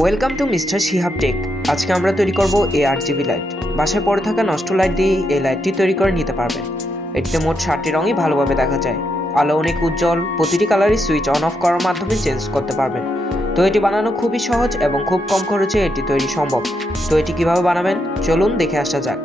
Welcome to mister Shihab take. আজকে আমরা তৈরি করব এই RGB লাইট। বাসায় পড়ে থাকা নষ্ট লাইট দিয়ে এই লাইটটি তৈরি করে নিতে পারবেন। এটিতে মোট 7টি রঙই ভালোভাবে দেখা যায়। আলো অনেক উজ্জ্বল, প্রতিটি কালারই সুইচ অন অফ করার মাধ্যমে চেঞ্জ করতে পারবেন। তো এটি বানানো খুবই সহজ এবং খুব কম খরচে এটি তৈরি সম্ভব। তো এটি কিভাবে বানাবেন চলুন দেখে আসা যাক।